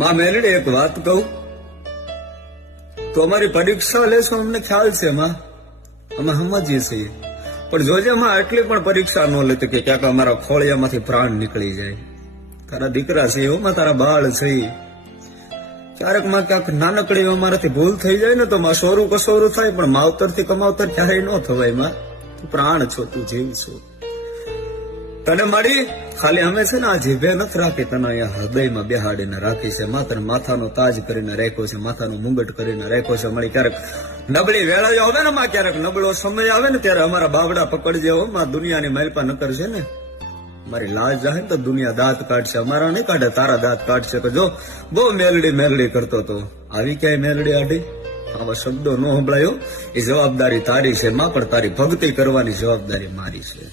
માં મેલડી એક વાત કહું તો અમારી પરીક્ષા લેશો અમને ખ્યાલ છે માં, અમે સમજીએ છીએ, પણ જોજે માં આટલી પણ પરીક્ષા ન લેતી કે ક્યાંક અમારા ખોળિયામાંથી પ્રાણ નીકળી જાય. તારા દીકરા છે એમાં તારા બાળ છે, ક્યારેક માં ક્યાંક નાનકડી અમારાથી ભૂલ થઈ જાય ને તો માં સોરું કસોરું થાય, પણ માવતર થી કમાવતર ક્યારેય ન થવાય. માં તું પ્રાણ છો, તું જીવ છો. તને મારી ખાલી અમે છે ને આ જીભે નથી રાખી, તને અહીંયા હૃદયમાં બેહાડીને રાખી છે. માત્ર માથાનો તાજ કરીને રાખ્યો છે, માથાનો મુંગટ કરીને રાખ્યો છે. મારી ક્યારેક નબળી વેળા આવે ને માં, ક્યારેક નબળો સમય આવે ને ત્યારે અમારા બાવડા પકડજે હો માં. દુનિયાની માલપા નકર છે ને મારી લાજ જાય તો દુનિયા દાંત કાઢશે, અમારા નહીં કાઢે, તારા દાંત કાઢશે. કે જો બહુ મેલડી મેલડી કરતો તો આવી ક્યાંય મેલડી આડી આવા શબ્દો ન સંભળાયો. એ જવાબદારી તારી છે માં, પણ તારી ભક્તિ કરવાની જવાબદારી મારી છે.